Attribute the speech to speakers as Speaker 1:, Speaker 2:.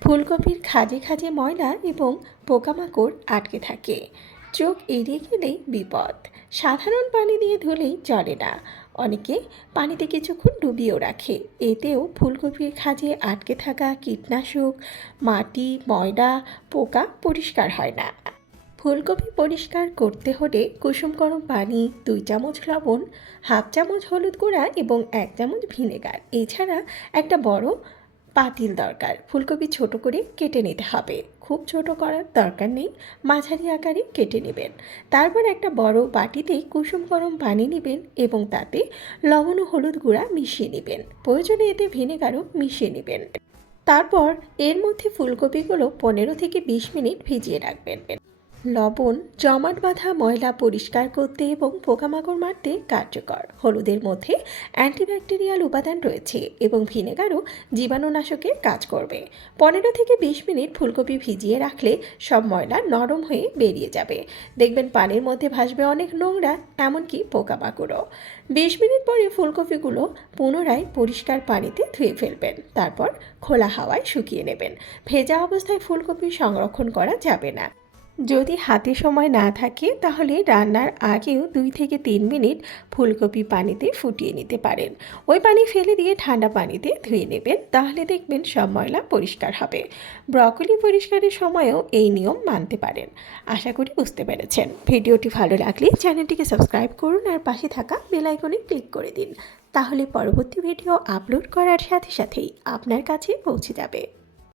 Speaker 1: ফুলকপির খাজে খাজে ময়লা এবং পোকামাকড় আটকে থাকে। চোখ এড়িয়ে গেলেই বিপদ। সাধারণ পানি দিয়ে ধুলেই চলে না। অনেকে পানিতে কিছুক্ষণ ডুবিয়েও রাখে। এতেও ফুলকপির খাজে আটকে থাকা কীটনাশক, মাটি, ময়লা, পোকা পরিষ্কার হয় না। ফুলকপি পরিষ্কার করতে হলে কুসুম গরম পানি, দুই চামচ লবণ, হাফ চামচ হলুদ গুঁড়া এবং এক চামচ ভিনেগার। এছাড়া একটা বড় পাতিল দরকার। ফুলকপি ছোট করে কেটে নিতে হবে। খুব ছোট করার দরকার নেই। মাঝারি আকারে কেটে নেবেন। তারপর একটা বড় বাটিতে কুসুম গরম পানি নেবেন এবং তাতে লবণ ও হলুদ গুঁড়া মিশিয়ে নেবেন। প্রয়োজনে এতে ভিনেগারও মিশিয়ে নেবেন। তারপর এর মধ্যে ফুলকপিগুলো পনেরো থেকে বিশ মিনিট ভিজিয়ে রাখবেন। লবণ, জমাট বাঁধা ময়লা পরিষ্কার করতে এবং পোকামাকড় মারতে কার্যকর। হলুদের মধ্যে অ্যান্টিব্যাকটেরিয়াল উপাদান রয়েছে এবং ভিনেগারও জীবাণুনাশকের কাজ করবে। পনেরো থেকে বিশ মিনিট ফুলকপি ভিজিয়ে রাখলে সব ময়লা নরম হয়ে বেরিয়ে যাবে। দেখবেন পানির মধ্যে ভাসবে অনেক নোংরা, এমনকি পোকামাকড়ও। বিশ মিনিট পরে ফুলকপিগুলো পুনরায় পরিষ্কার পানিতে ধুয়ে ফেলবেন। তারপর খোলা হাওয়ায় শুকিয়ে নেবেন। ভেজা অবস্থায় ফুলকপি সংরক্ষণ করা যাবে না। যদি হাতে সময় না থাকে, তাহলে রান্নার আগেও দুই থেকে তিন মিনিট ফুলকপি পানিতে ফুটিয়ে নিতে পারেন। ওই পানি ফেলে দিয়ে ঠান্ডা পানিতে ধুয়ে নেবেন, তাহলে দেখবেন সব ময়লা পরিষ্কার হবে। ব্রকলি পরিষ্কারের সময়ও এই নিয়ম মানতে পারেন। আশা করি বুঝতে পেরেছেন। ভিডিওটি ভালো লাগলে চ্যানেলটিকে সাবস্ক্রাইব করুন আর পাশে থাকা বেল আইকনে ক্লিক করে দিন। তাহলে পরবর্তী ভিডিও আপলোড করার সাথে সাথেই আপনার কাছে পৌঁছে যাবে।